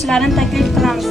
Chilarini taklif qilamiz.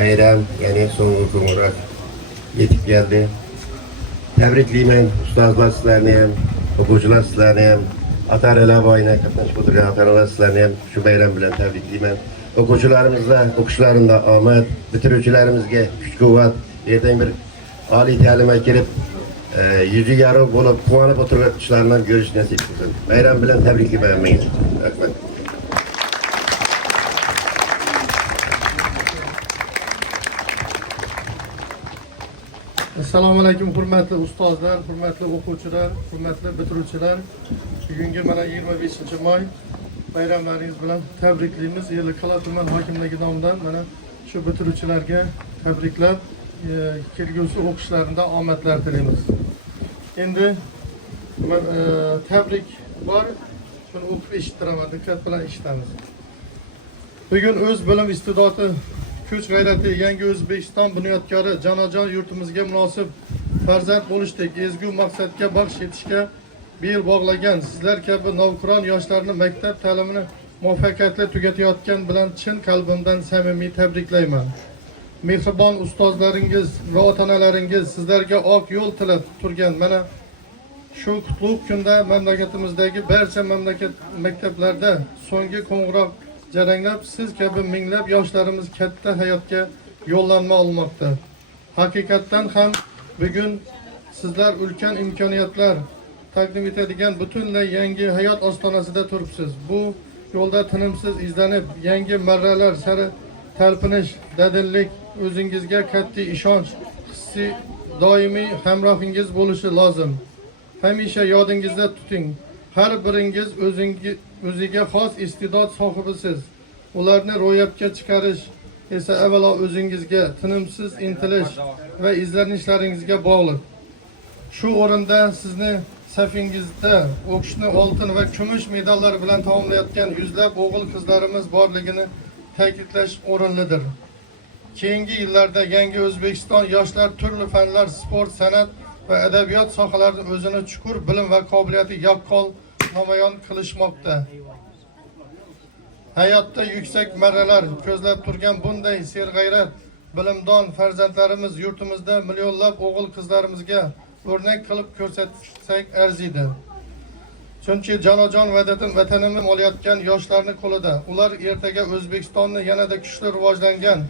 Bayram yani so'nggi qo'ng'iroq yetib keldi. Tabriklayman ustozlar sizlarni ham, o'quvchilar sizlarni ham, ota-onalar bo'yina qatnashib o'tirgan ota-onalar sizlarni ham shu bayram bilan tabriklayman. O'quvchilarimizga o'qishlarida omad, bitiruvchilarimizga kuch-quvvat, ertaga bir oliy ta'limga kirib, yuzi yorug' bo'lib, quvonib o'tirishlarni ko'rish nasib qilsin. Bayram bilan tabriklayman. Rahmat. Assalomu alaykum hurmatli ustozlar, hurmatli o'quvchilar, hurmatli bitiruvchilar. Bugungi mana 25-may bayramlaringiz bilan tabriklaymiz. Yerlikala tuman hokimligi nomidan mana shu bitiruvchilarga tabriklar, kelgusi o'qishlarida omadlar tilaymiz. Endi tabrik bor, shuni o'qib eshittiraman, diqqat bilan eshitamiz. Bugun o'z bilim iste'dodi kuch g'ayrati yangi O'zbekiston bunyodkori jonajon yurtimizga munosib farzand bo'lishdek ezgu maqsadga baxsh etishga bel bog'lagan sizlar kabi navqiron yoshlarni maktab ta'limini muvaffaqiyatli tugatayotgan bilan chin qalbimdan samimiy tabriklayman. Mehribon ustozlaringiz va ota-onalaringiz sizlarga oq yo'l tilab turgan mana shu qutlug' kunda mamlakatimizdagi barcha maktablarda so'nggi qo'ng'iroq jaranglab siz kabi minglab yoshlarimiz katta hayotga yo'llanma olmoqda. Haqiqatdan ham bugun sizlar ulkan imkoniyatlar taqdim etadigan butunlay yangi hayot ostonasida turibsiz. Bu yo'lda tinimsiz izlanib, yangi marralar sari talpinish, dadillik, o'zingizga katta ishonch hissi doimiy hamrohingiz bo'lishi lozim. Hamisha yodingizda tuting. Har biringiz o'ziga xos iste'dod sohibisiz. Ularni ro'yobga chiqarish esa avvalo o'zingizga tinimsiz intilish va izlanishlaringizga bog'liq. Shu o'rinda sizni safingizda o'qishni oltin va kumush medallar bilan tamomlayotgan yuzlab o'g'il qizlarimiz borligini ta'kidlash o'rinlidir. keyingi yillarda yangi O'zbekiston yoshlar turli fanlar, sport, san'at va adabiyot sohalarida o'zini chuqur bilim va qobiliyati yaqqol namoyon qilishmoqda. Hayotda yuksak marralar ko'zlab turgan bunday serg'ayrat, bilimdon farzandlarimiz yurtimizda millionlab o'g'il qizlarimizga o'rnak qilib ko'rsatsak arziydi. Chunki jonajon vatanimiz olayotgan yoshlarning qo'lida. Ular ertaga O'zbekistonni yanada kuchli rivojlangan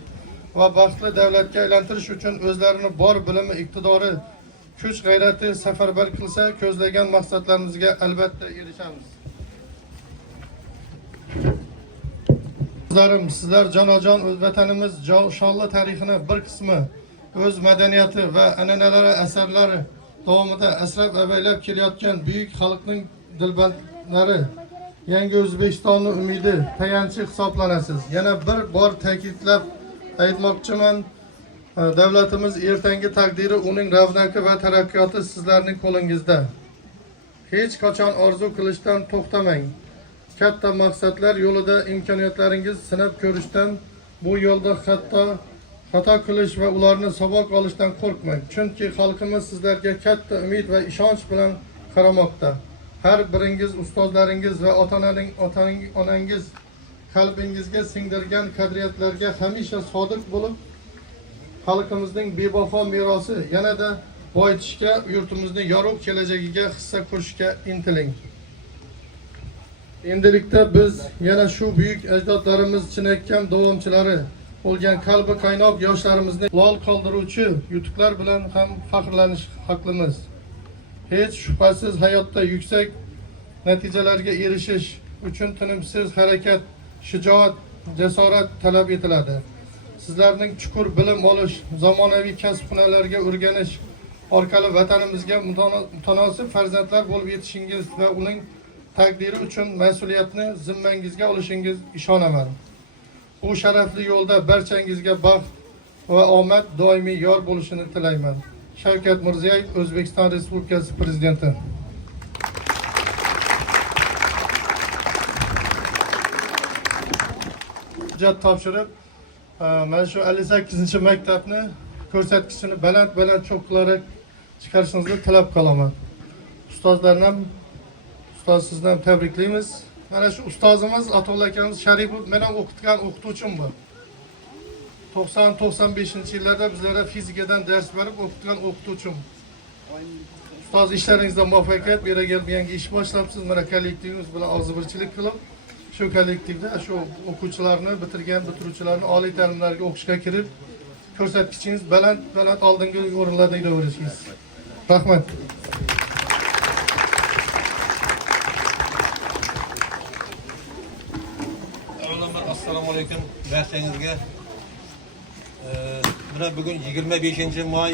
va baxtli davlatga aylantirish uchun o'zlarini bor bilimi, iqtidori, kuch g'ayrati safarbar qilsa, ko'zlagan maqsadlarimizga albatta erishamiz. Sizlar jonajon o'z vatanimiz shonli tarixini bir qismi o'z madaniyati va an'analari asarlari davomida asrab avaylab kelayotgan buyuk xalqning dilbandlari, yangi O'zbekistonning umidi, tayanchi hisoblanasiz. Yana bir bor ta'kidlab aytmoqchiman, davlatimiz ertangi taqdiri, uning ravnaqi va taraqqiyoti sizlarning qo'lingizda. Hech qachon orzu qilishdan to'xtamang. Katta maqsadlar yo'lida imkoniyatlaringiz sinab ko'rishdan, bu yo'lda xato qilish va ularni saboq olishdan qo'rqmang. Chunki xalqimiz sizlarga katta umid va ishonch bilan qaramoqda. Har biringiz ustozlaringiz va onangiz qalbingizga singdirgan qadriyatlarga hamisha sodiq bo'lib, xalqimizning bebaho merosi yanada boyitishga, yurtimizning yorug' kelajagiga hissa qo'shishga intiling. Endilikda biz yana shu buyuk ajdodlarimiz chinakam davomchilari bo'lgan qalbi qaynoq yoshlarimizni lol qoldiruvchi yutuqlar bilan ham faxrlanish haqlimiz. Hech shubhasiz hayotda yuksak natijalarga erishish uchun tinimsiz harakat, shijoat, jasorat talab etiladi. Sizlarning chuqur bilim olish, zamonaviy kasb-hunarlarga o'rganish orqali vatanimizga mutanosib farzandlar bo'lib yetishingiz va uning taqdiri uchun mas'uliyatni zimmangizga olishingiz ishonaman. Bu sharafli yo'lda barchangizga baxt va omad doimiy yor bo'lishini tilayman. Shavkat Mirziyoyev, O'zbekiston Respublikasi Prezidenti. Hujjat topshirib, mana shu 58-maktabni ko'rsatkichini baland cho'qqilarak chiqarishingizni tilab qolaman. Ustozlarni ham, sizdan tabriklaymiz. Mana shu ustozimiz Ato'g'li akamiz Sharipov men ham o'qitgan o'qituvchim bu. 90-95-yillarda bizlarga fizikadan dars berib o'qitgan o'qituvchim. Ustoz, ishlaringizda muvaffaqiyat, yangi ish boshlabsiz. Mana kollektivimiz bilan og'zibirchilik qilib, shu kollektivda shu o'quvchilarni bitiruvchilarni oliy ta'limlarga o'qishga kirib, ko'rsatkichingiz baland oldingi o'rinlarda yuraverishingiz. Rahmat. Assalomu alaykum barchangizga. Mana bugun 25-may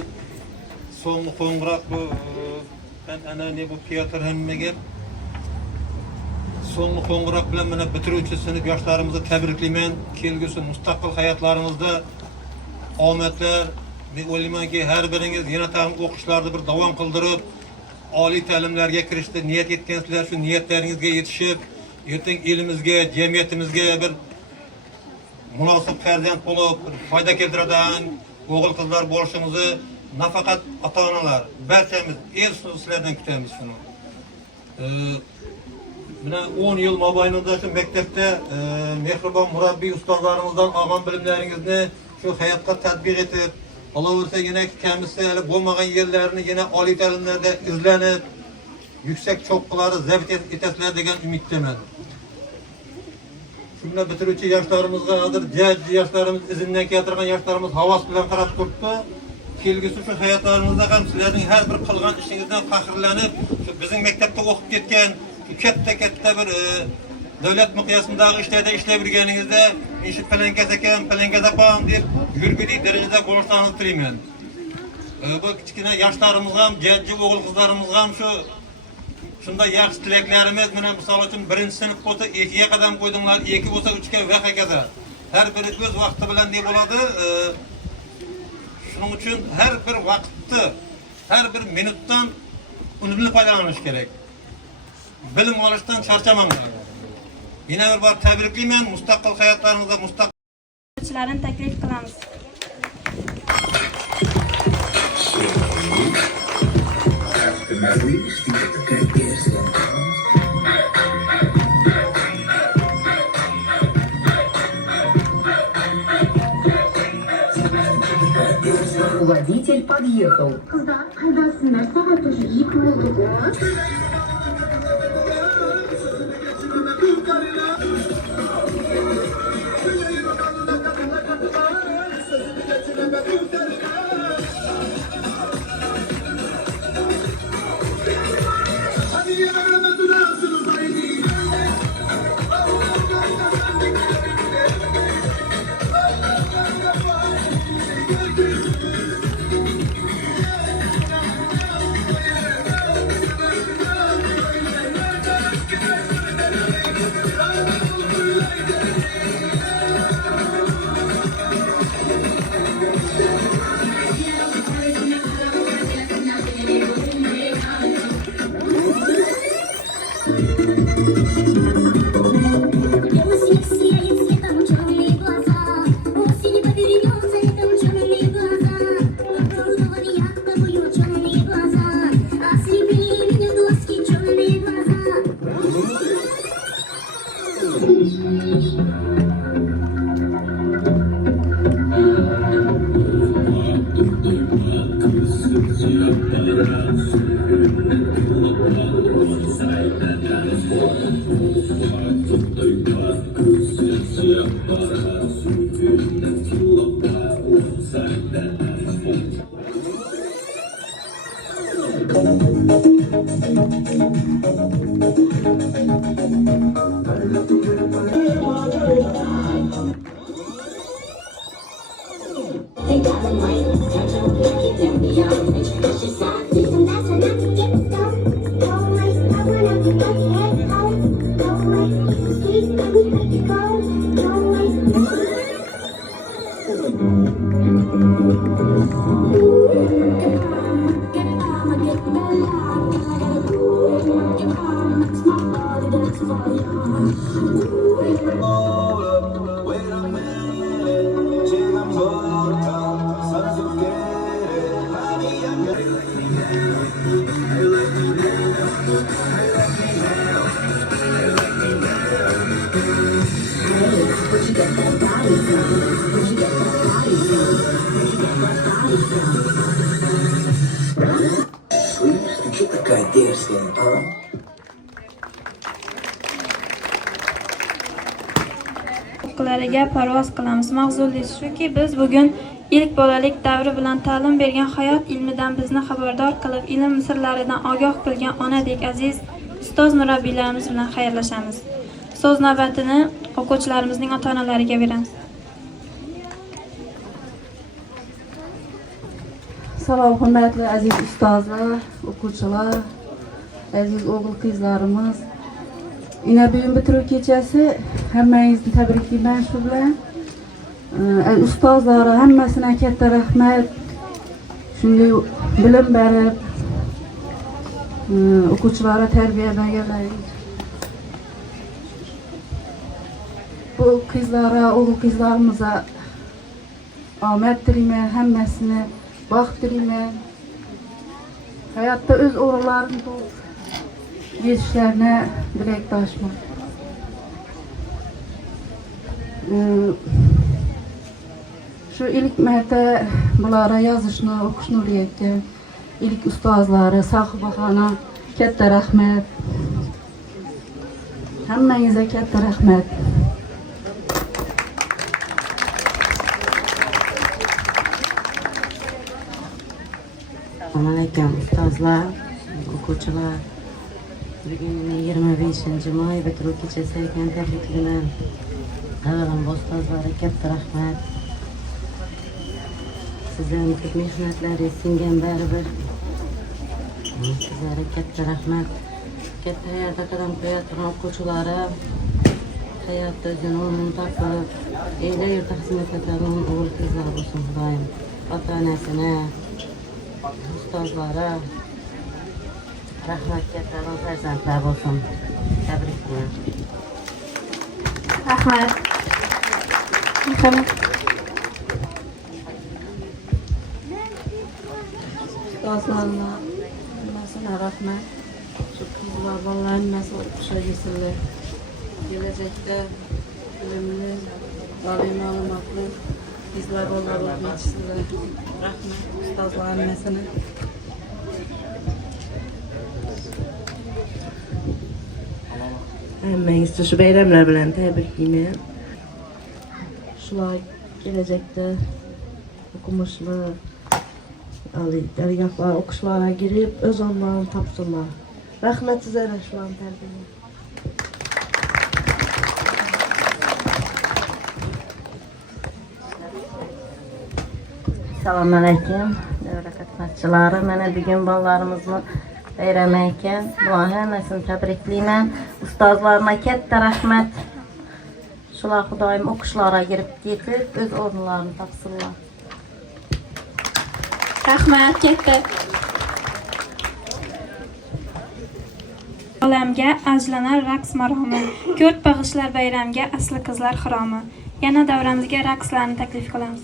so'nggi qo'ng'iroq bu an'anaviy bu teatr hammaga so'nggi qo'ng'iroq bilan mana bitiruvchi sinf yoshlarimizni tabriklayman. Kelgusi mustaqil hayotlarimizda omadlar, men o'ylaymanki har biringiz yana ham o'qishlarni bir davom qildirib, oliy ta'limlarga kirishda niyat etgansizlar, shu niyatlaringizga yetishib, ertaga elimizga, jamiyatimizga bir munosib farzand bo'lib, foyda keltiradigan o'g'il qizlar bo'lishimizni nafaqat ota-onalar, barchamiz sizlardan kutamiz shuni. Mana 10 yil mobaynida shu maktabda mehribon murabbiy ustozlarimizdan olgan bilimlaringizni shu hayotga tatbiq etib, qolaversa yana kamisi bo'lmagan yerlarni yana oliy ta'limlarda izlanib, yuksak cho'qqilari zabt etasizlar degan umiddaman. Shunda bitiruvchi yoshlarimizga hozir jajji yoshlarimiz, izindan keltirgan yoshlarimiz havas bilan qarab turibdi. Kelgusi shu hayotlarimizda ham sizlarning har bir qilgan ishingizdan faxrlanib, shu bizning maktabda o'qib ketgan katta bir davlat miqyosindagi ishlarda ishlab yurganingizda, shu palankaz ekan, palankaz opam deb yurgulik darajada bo'lishlaringizni tilayman. Bu kichkina yoshlarimiz ham, jajji o'g'il qizlarimiz ham shunda yaxshi tilaklarimiz, mana misol uchun 1-sinf bo'lsa 2ga qadam qo'ydinglar, 2 bo'lsa 3ga va hokazo. Har biri o'z vaqti bilan ne bo'ladi? Shuning uchun har bir vaqtni, har bir minutdan unumli foydalanish kerak. Bilim olishdan charchamanglar. Yana bir bor tabriklayman, mustaqil hayotlaringizda mustaqil taklif qilamiz. Водитель подъехал. Kızlar, kızlarsınlar. Saat başı iyi kuruldu bu. Huquqlariga parvoz qilamiz. Mavzuimiz shuki, biz bugun ilk bolalik davri bilan ta'lim bergan hayot ilmidan bizni xabardor qilib, ilm sirlaridan ogoh qilgan onadek aziz ustoz murabbiylarimiz bilan xayrlashamiz. So'z navbatini o'quvchilarimizning ota-onalariga beramiz. Salom, hurmatli aziz ustozlar, o'quvchilar, aziz o'g'il qizlarimiz. Ina bugun bitiruv kechasi hammangizni tabriklayman shu bilan. Ustozlar hammasine katta rahmat. Shunday bilim berib, o'quvchilarga tarbiyalaganlar. Bu qizlara, o'g'il qizlarimizga omad tilayman, hammasini baxt tilayman. Hayotda o'z o'rinlarini topib yetishlarine dilekdoshman. Şu ilk marta bulara yozishni, o'qishni o'rgatgan ilk ustozlari Sohibaxona katta rahmat. Hammangizga katta rahmat. Assalomu alaykum ustozlar, o'quvchilar. Bugun 25-may bitiruv kechasi ekan, tabriklayman. Avvalambor ustozlarga katta rahmat. Sizlarning ko'p mehnatlaringiz singan baribir. Sizlarga katta rahmat. Katta hayotda qadam qo'yayotgan o'quvchilarim hayotda o'zini o'rnini topib, elga yurtda xizmat etadigan o'g'il qizlar bo'lsin Xudoyim. Ota-onasini, ustozlari rahmatga qaron farzandlar bo'lsin. Tabriklayman. Rahmat. Ustozlarni hammasini rahmat. Shu qizlar bolalar nimasi o'xshaydilar. Kelajakda bilimli, oliy ma'lumotli qizlar bolalar o'qiydilar. Rahmat ustozlar hammasini. Hammangizni shu bayramlar bilan tabriklayman. Shular kelajakda o'qimishli oliygohlar o'qishlarga girib, o'z o'rnlarini topsinlar. Rahmat sizlarga shularni tarbiyalagan. Assalomu alaykum. Davra qatnashchilari, mana bugun bolalarimizni bayrami ekan. Bular hammasini tabriklayman. Ustozlarga katta rahmat. Shular xudoyim o'qishlarga kirib ketib, o'z o'rnlarini topsinlar. Rahmat katta. Olamga ajlanar raqs maromi, ko'rt bag'ishlar bayramga asli qizlar xiromi. Yana davramizga raqslarni taklif qilamiz.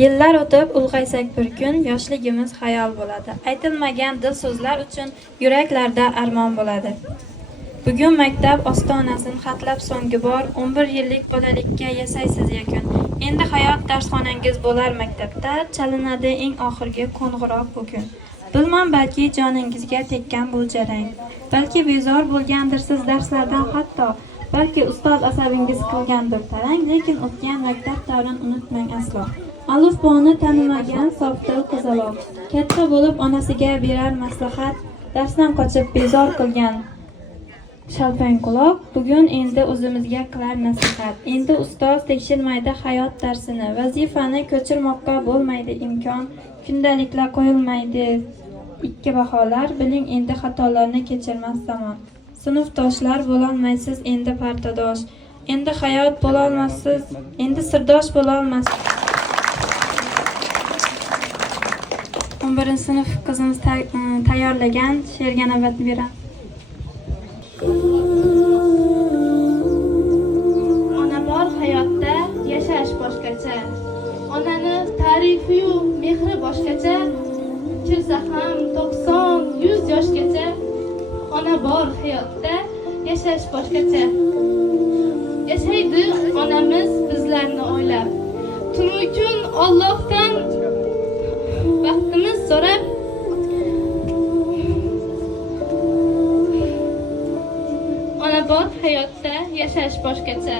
Yillar o'tib ulg'aysak bir kun, yoshligimiz xayol bo'ladi. Aytilmagan dil so'zlar uchun yuraklarda armon bo'ladi. Bugun maktab ostonasini xatlab so'nggi bor, 11 yillik bolalikka yasaysiz yakun. Endi hayot darsxonangiz bo'lar maktabda, chalinadi eng oxirgi qo'ng'iroq bugun. Bilmam, balki joningizga tekkan bu jarang. Balki bezor bo'lgandirsiz darslardan hatto. Balki ustoz asabingiz qilgandir tarang, lekin o'tgan maktab davrini unutmang aslo. Alifboni tanimagan sofdil qizaloq, katta bo'lib onasiga berar maslahat, darsdan qochib bezor qilgan shalpang quloq, bugun endi o'zimizga qilar nasihat. Endi ustoz tekshirmaydi hayot darsini, vazifani ko'chirmoqqa bo'lmaydi imkon, kundaliklar qo'yilmaydi ikki baholar, biling endi xatolarni kechirmas zamon. Sinfdoshlar bo'lolmaysiz endi partadosh, endi hayot bo'lolmassiz, endi sirdosh bo'lolmassiz. 11-sinf qizimiz tayyorlagan she'rga navbat beramiz. kechirsa ham 90-100 yoshgacha ona bor hayotda yashash boshqacha. Yashaydi onamiz bizlarni o'ylab. Tunu kun Allohdan baxtimiz so'rab, ona bor hayotda yashash boshqacha.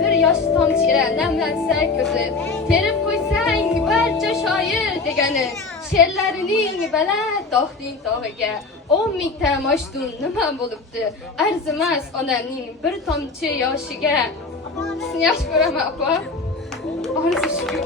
Bir yosh tomchira namlansa ko'zi, terib qo'ysang barcha shoir degani, she'rlarining baland tog'ning tog'iga 10 mingta mashtun nima bo'libdi, arzimas onamning bir tomchi yoshiga. Sizni yaxshi ko'raman opa. Orzu shukur.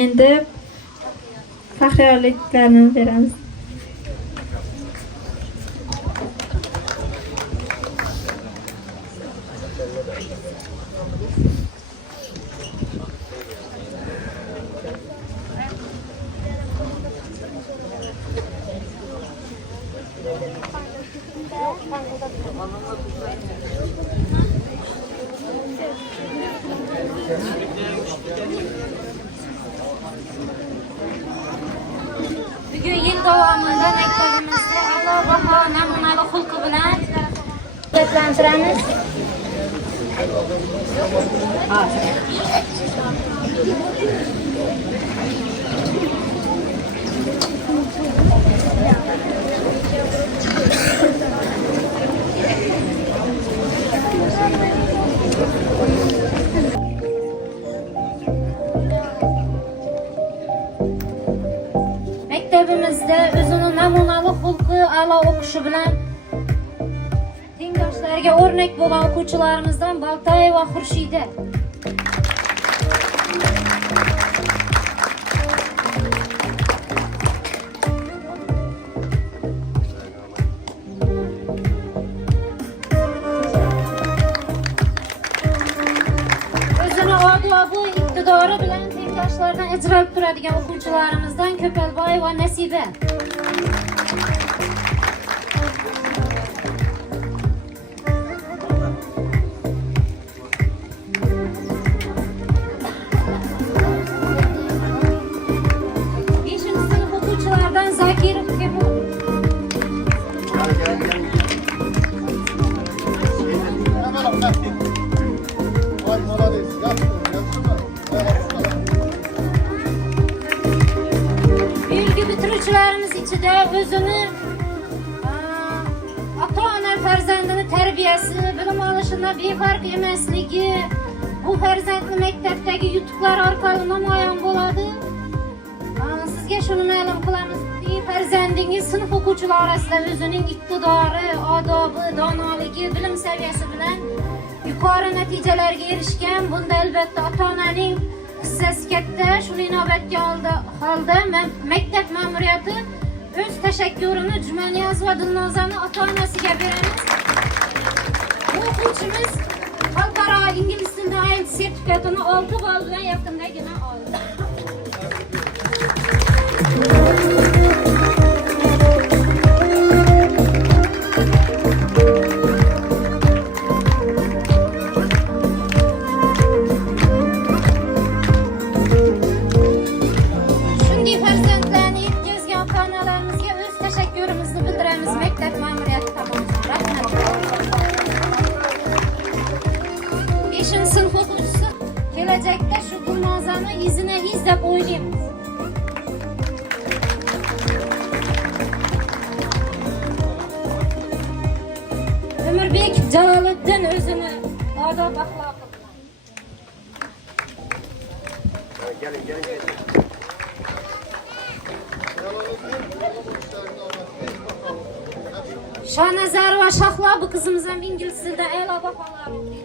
Endi faxriyorliklarni beramiz. Bugun yil davomida maktabimizda a'lo baho namunali xulqi bilan rag'batlantiramiz. Maktabimizda o'zini namunali xulqi a'lo o'qishi bilan tengdoshlariga o'rnak bo'lgan o'quvchilarimizdan Baltayeva Xurshida. O'zini odobi iqtidori bilan tengdoshlardan ajralib turadigan o'quvchilarimizdan Ko'palboyeva Nasiba. Kirib kemu. Ay молодец, Bilgi bitiruvchilarimiz ichida o'zini ota-ona farzandini tarbiyasi, bilim olishida befarq emasligi, bu farzandni maktabdagi yutuqlar orqali namoyon bo'ladi. Sizga shuni ma'lum qilamizki, farzandingiz sinf o'quvchilari orasida o'zining iqtidori, odobi, donoligi, bilim saviyasi bilan yuqori natijalarga erishgan. Bunda albatta ota-onaning hissasi katta. Shuni inobatga holda maktab ma'muriyati o'z tashakkurini Jumaniyaz va Dilnozani ota-onasiga beramiz. Bu o'quvchimiz xalqaro ingliz tilida IELTS sertifikatini 6 ball bilan yaqindagina oldi. Shunday farzandlarni yetkazgan ota-onalarimizga o'z tashakkurimizni bildiramiz maktab ma'muriyati tomonidan. Rahmat. 5-sinf o'quvchisi kelajakda shu Dilnozani izini izlab o'ylaymiz. Ömürbek Jaloliddin o'zini odob axloqi Shonazarova Shahlo bu qizimiz ham ingliz tilida a'lo baholar oldi.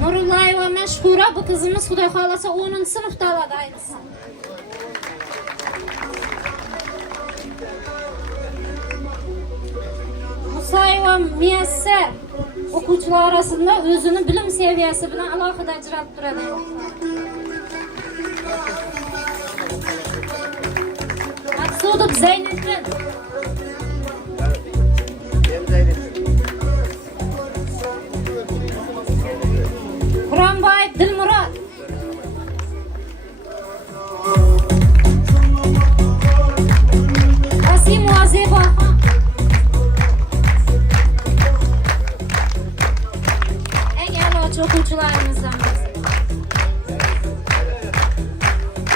Nurullayeva Mashhura bu qizimiz Xudo xolasa 10-sinfda oladi aytsin. Musayev Miyassar o'quvchilar orasida o'zini bilim saviyasi bilan alohida ajralib turadi. Maqsudov Zayniddin Quronboyev Dilmurod Asimova Zeboxon o'quvchilarimizdan biri.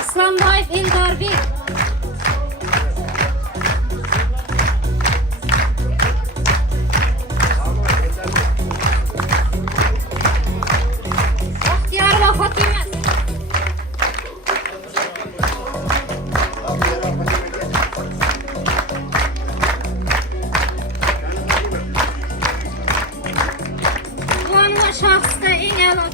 Islomboyev Eldorbek Baxtiyorova Fotima Quvonma shaxsda eng a'lo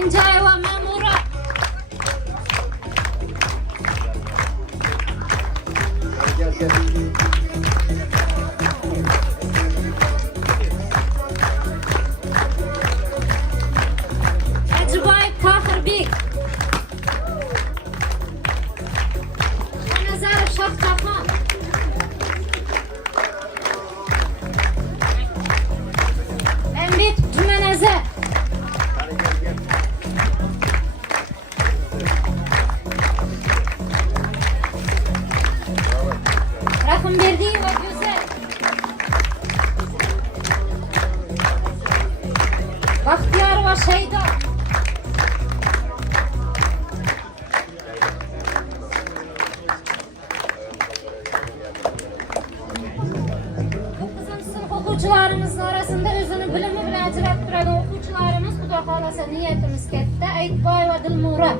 Injayeva Ma'mura Hajiboyev Tohirbek Shonazarov Shohjahon Mambetov Jumanazar Rahimberdiyeva Go'zal Baxtiyorova Shaydo o'quvchilarimiz orasida o'zini bilimi bilan ajralib turadi o'quvchilarimiz Xudo xolasa niyatimiz katta. Aytboyeva Dilmura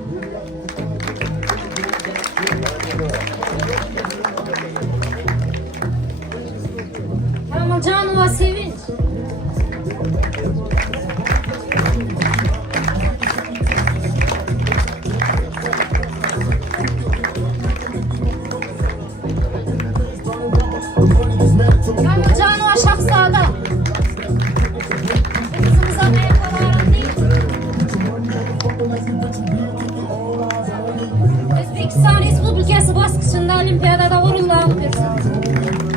Ramazonova Sevinch Ramazonova Shahzoda Qizimiz Amerikalarning O'zbekiston Respublikasi bosqichida Olimpiadada o'rinlar olib bersin.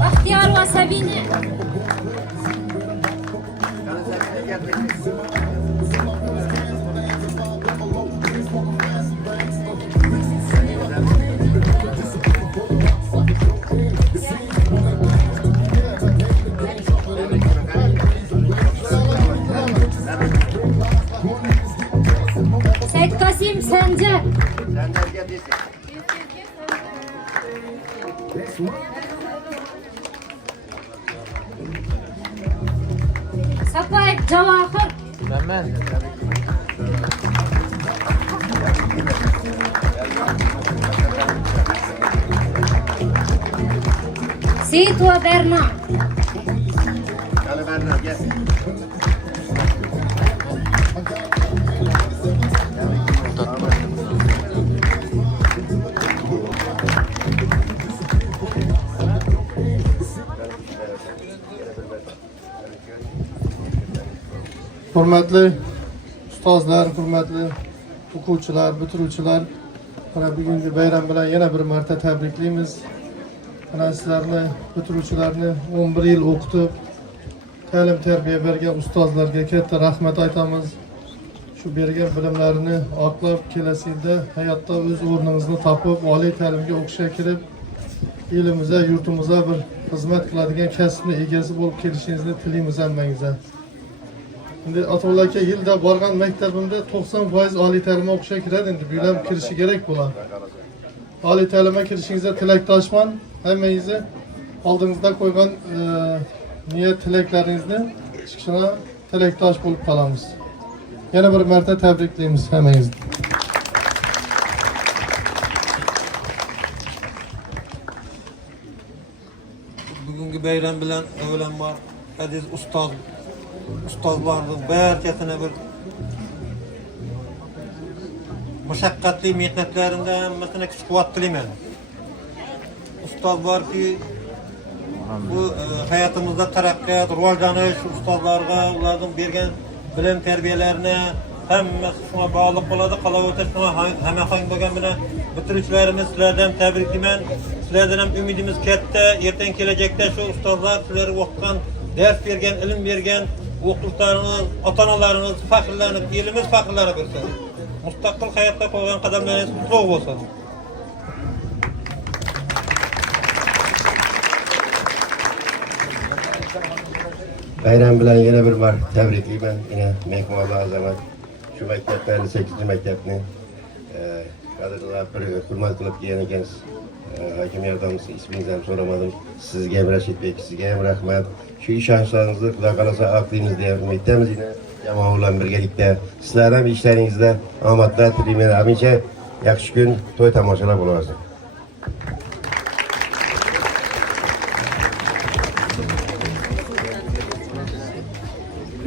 Bahtiyar ve Sabine. Seyit Kasim Sancar. Sapayip Cavahir. Seyit ve Berna. Hadi Berna gel. Hurmatli ustozlar, hurmatli o'quvchilar, bitiruvchilar, mana bugungi bayram bilan yana bir marta tabriklaymiz. Mana sizlarni, bitiruvchilarni 11 yil o'qitib, ta'lim tarbiya bergan ustozlarga katta rahmat aytamiz. Shu bergan bilimlarini oqlab, kelasi yilda hayotda o'z o'rningizni topib, oliy ta'limga o'qishga kirib, elimizga, yurtimizga bir xizmat qiladigan kasbni egasi bo'lib kelishingizni tilaymiz hammangizga. Endi Atovul aka yilda borgan maktabimda 90% oliy ta'limga o'qishga kiradi, endi bu ham kirishi kerak bo'ladi. Oliy ta'limga kirishingizga tilakdoshman. Hammangizni oldingizda qo'ygan niyat tilaklaringizni chiqishini tilakdosh bo'lib qolamiz. Yana bir marta tabriklaymiz hammangizni. Bugungi bayram bilan avvalambor aziz ustozlarning barchasini bir mushaqqatli mehnatlarida hammasini kuch-quvvat tilayman. Ustoz borki, bu hayotimizda taraqqiyot, rivojlanish ustozlarga ularning bergan bilim tarbiyalarini hammasi shunga bog'liq bo'ladi. Qolaversa shunga hamahang bo'lgan bilan bitiruvchilarimiz sizlardan tabriklayman. Sizlardan ham umidimiz katta. Ertaga kelajakda shu ustozlar sizlarga o'qigan, ders bergan, ilm bergan o'qituvchilaringiz, ota-onalaringiz faxrlanib, elimiz faxrlanib o'tsin. Mustaqil hayotda qo'ygan qadamlaringiz qutlug' bo'lsin. Bayram bilan yana bir bor tabriklayman. Yine mehmonlar azamat shu maktablarni 8 maktabni qadrlab bir hurmat qilib kelgan ekansiz. Hakim yordamchisi ismingizni ham so'ramadim. Sizga ham Rashidbek, sizga ham rahmat. Shu ishonchlaringizni Xudo qalasa oqlaymiz deya umiddamiz. Yine jamoa bilan birgalikda sizlar ham ishlaringizda omadlar tilayman. Amincha yaxshi kun, to'y tomoshalar bo'laversin.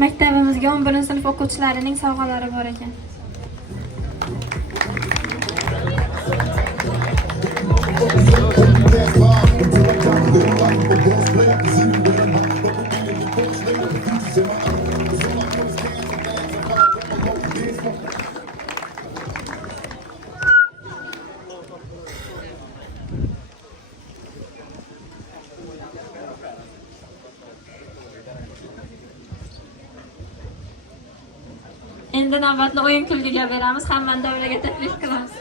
Maktabimizga 11-sinf o'quvchilarining sovg'alari bor ekan. Endi navbatni o'yin kulgiga beramiz. Hammani davraga taklif qilamiz.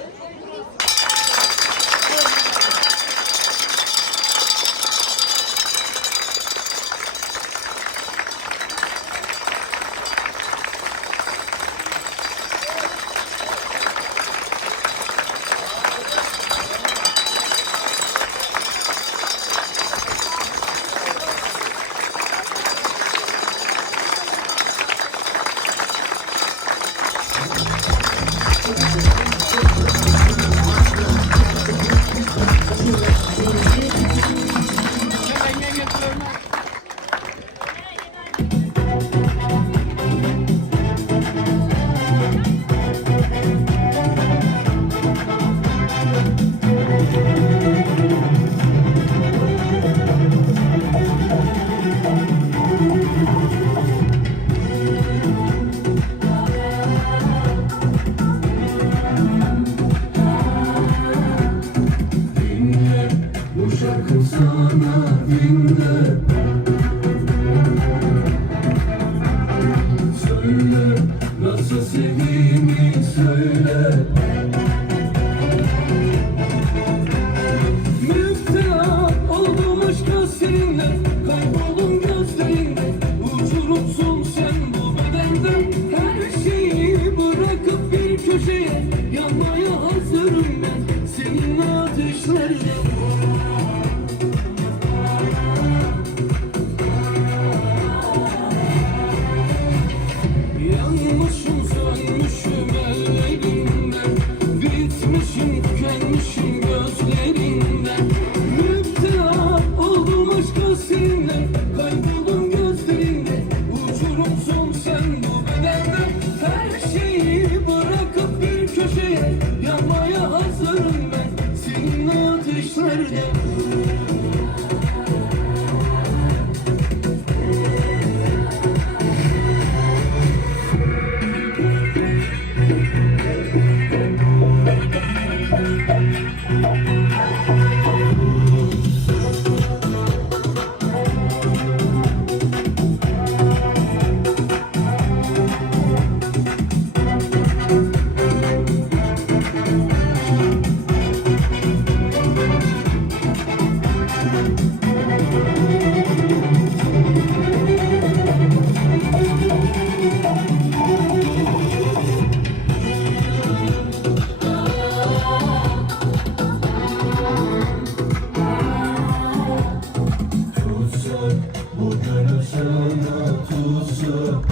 bu gönül sığını tutsun.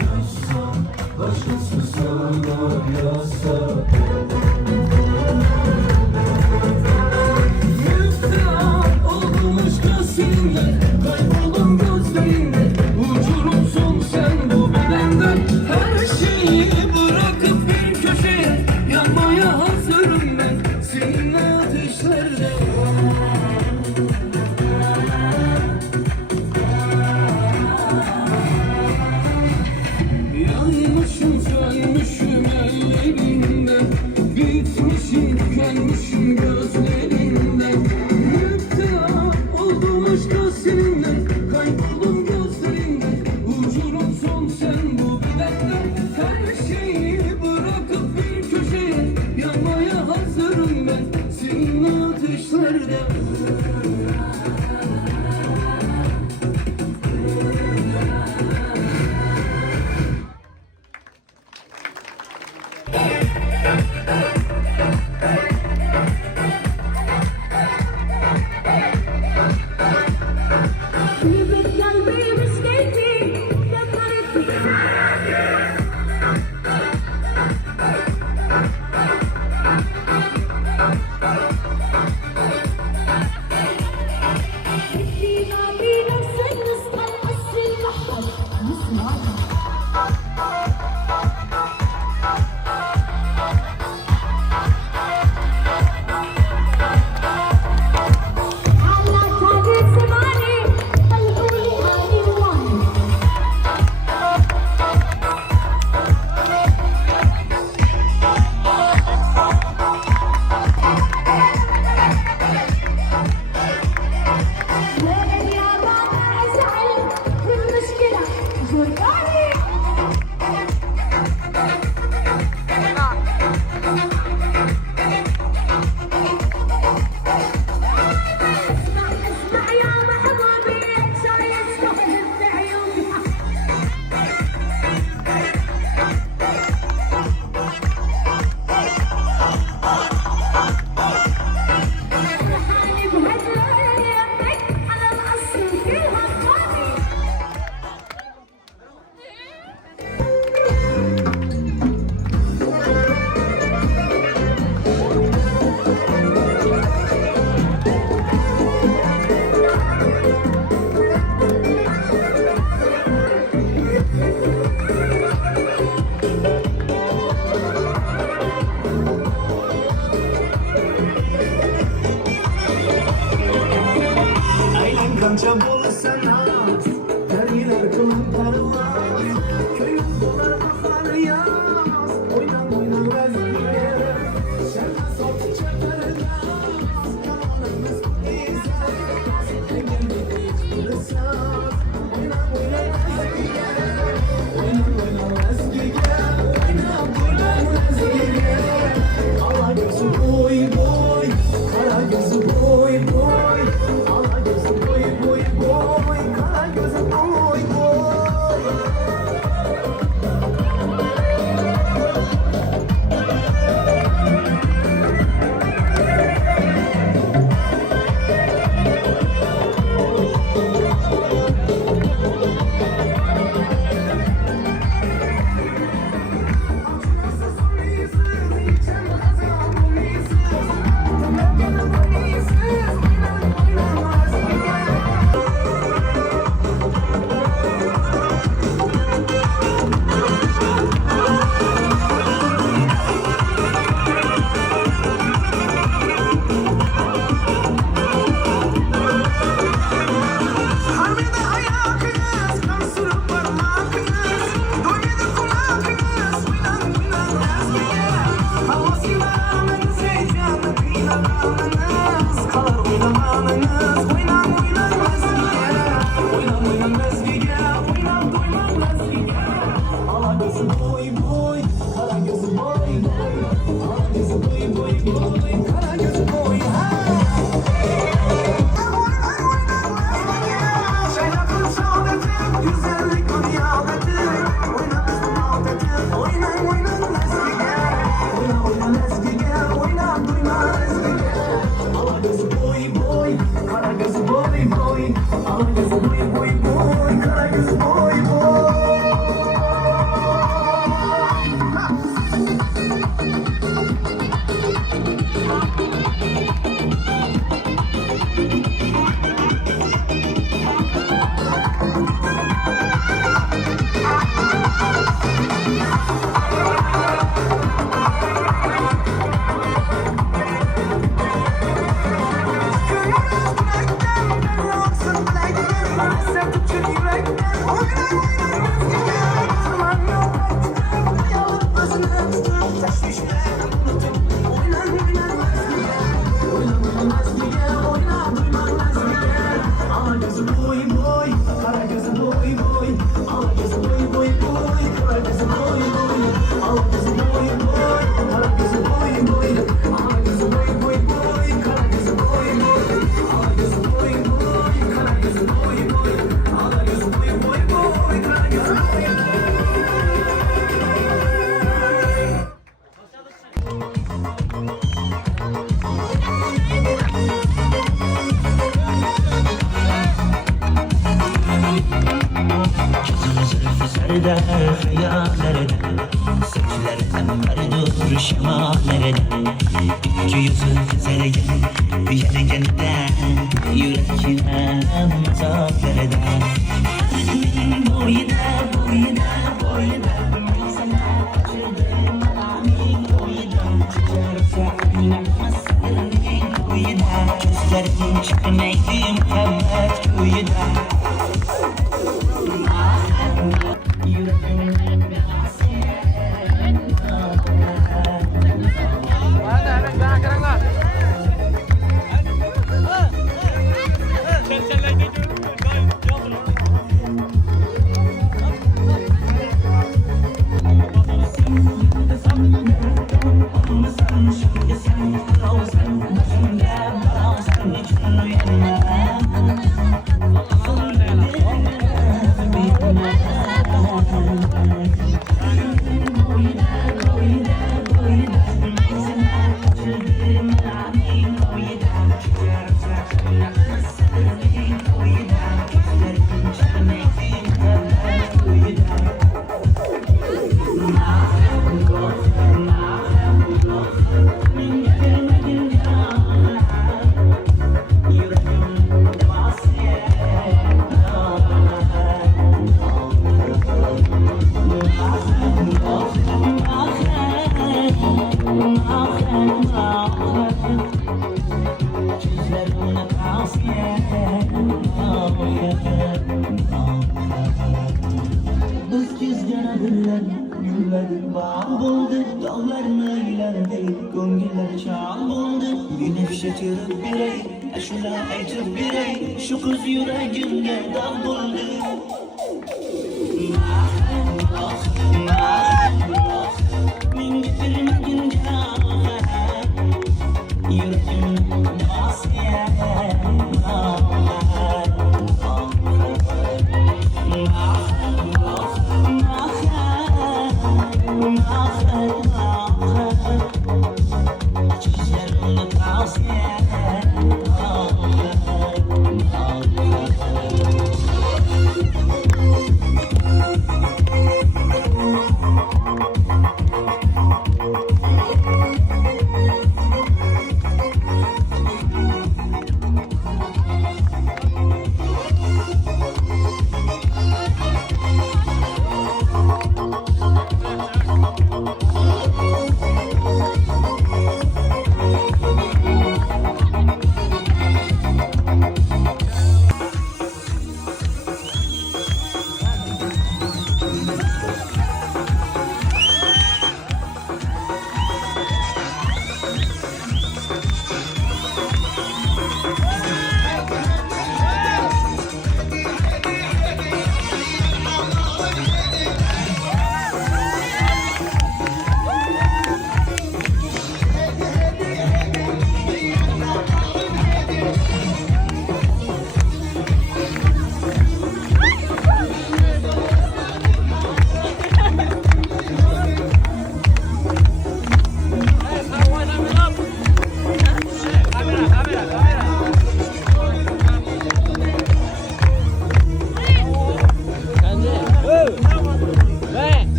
Yazsa, başkası sığınar yazsa. Müftehar oldum aşka seninle, kayboldum gözlerinde. Uçurumsun sen bu bedenden, her şeyi bırakıp bir köşeye yanmaya hazırım ben seninle ateşlerde. Yanmışım sönmüşüm ellerinde, bitmişim tükenmişim gözlerinde. Müptela oldum aşka seninle, kayboldum gözlerinde. Uçurumsun sen bu bedenden, her şeyi bırakıp bir köşeye yanmaya hazırım ben seninle ateşlerde. Kanca bolu sanat, dergiler kılıp parlar. Köyün dolar baharı yaz, oynan oynan razgile. Şerden sortu çeperden, yalanımız güzel. Engellik hiç fırsat, oynan oynan razgile. Oynan oynan razgile, oynan oynan razgile. Ala gözü boy boy, kara gözü boy boy. Ala gözü boy boy boy, kara gözü boy boy. Boy, boy, boy, kara göz boy boy, ala göz boy boy boy, kara göz boy boy. Nerede hayallerinde Saçlar emmerdir şemalerinde İki yüzü zergen bir yergende Yüreğine mazaflerinde Boyuna boyuna boyuna Sana kaçırdım amin boyuna Çarpsa maskenin boyuna Gözlerin çıkmaydı Muhammed boyuna Şu kız yüreğimde dam buldu. Min getirmedin cana yüreğimde basya.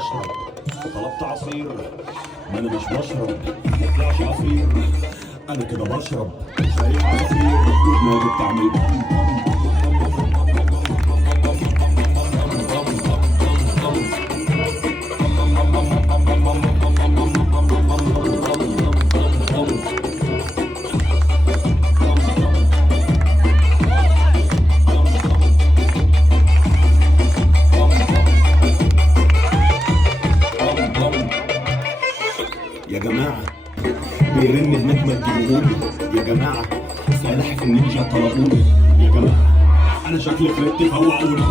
اشرب وطلبت عصير، ما انا مش بشرب ما طلعش عصير، انا كده بشرب شاي عصير ودماغي بتعمل يا جماعة بيرن بنجمة الجمهوري، يا جماعة سلاحف النينجا طلبوني، يا جماعة أنا شكلي خربت فوقوني.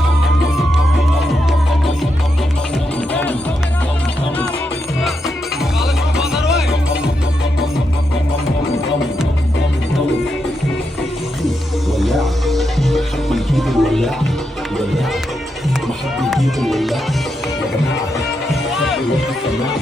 ولاعة حد يجيب الولاعة، ولاعة ما حد يجيب الولاعة، يا جماعة حد يروح السماعة.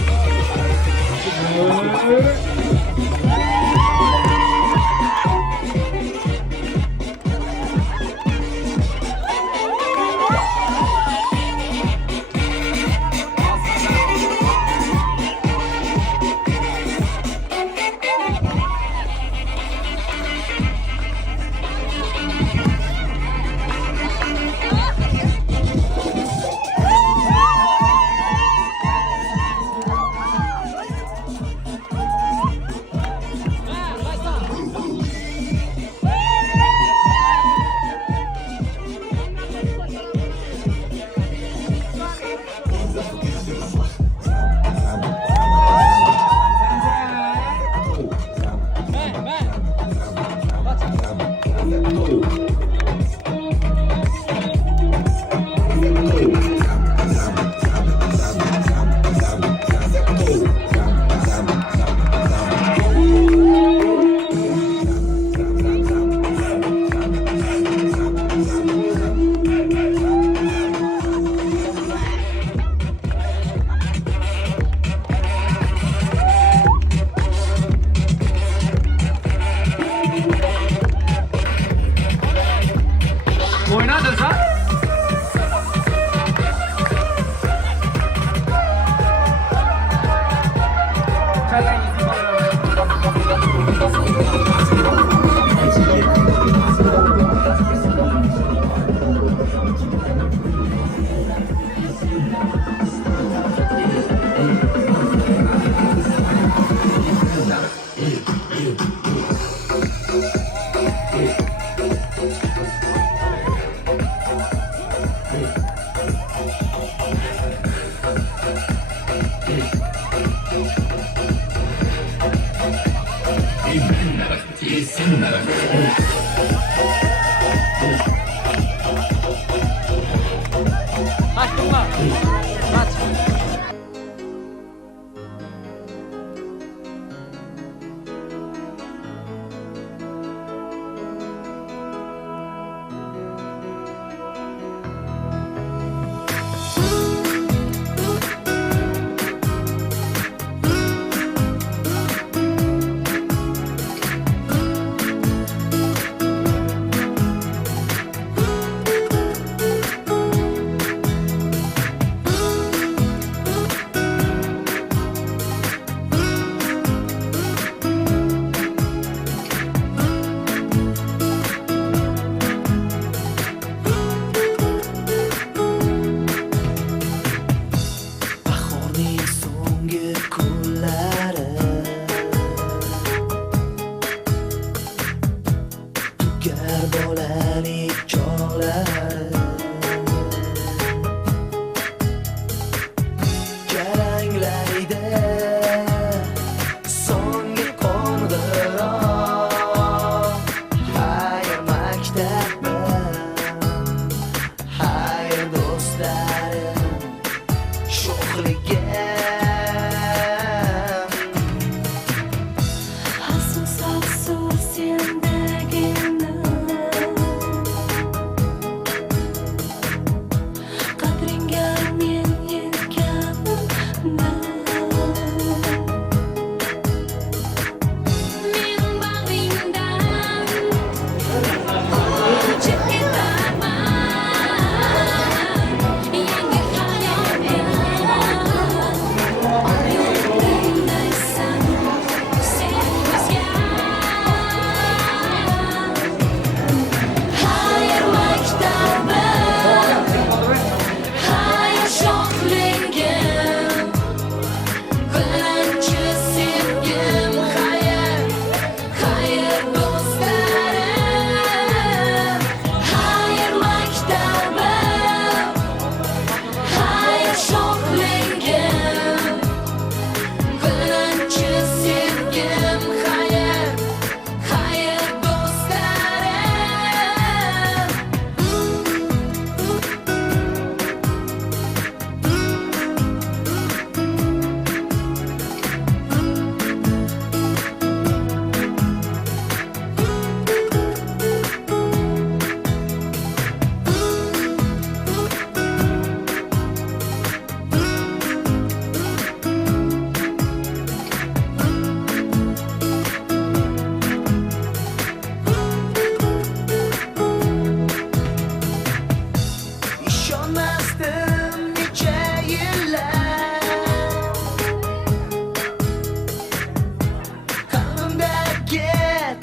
Kalbimdagi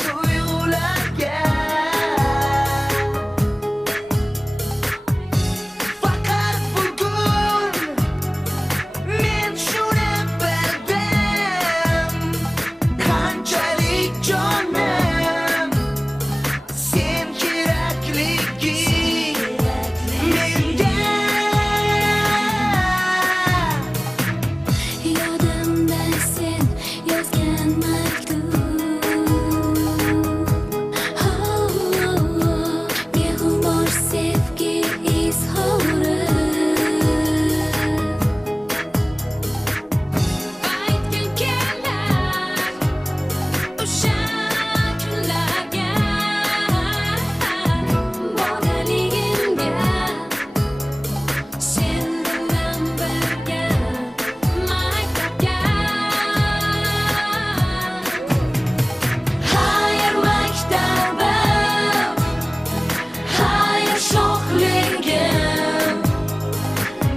tuyg'ularga faqat bugun men shuni bildim, qanchalik jonim sen kerakliging menga. Yodimda sen yozgan maktub, beg'ubor sevgi izhori. Aytgim kelar o'sha kunlarga, bolaligimga, sen bilan birga maktabga. Hayır maktabim, hayır sho'xligim,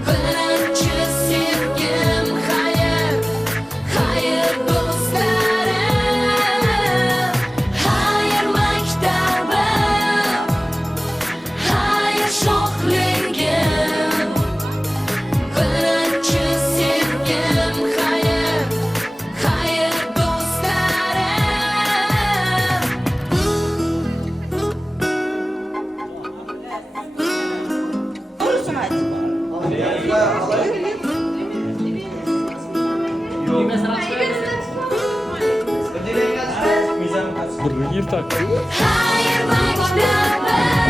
birinchi sevgim, hayır, hayır do'stlarim. Hayır maktabim, hayır sho'xligim, birinchi sevgim, hayır, hayır do'stlarim. Hayır maktabim,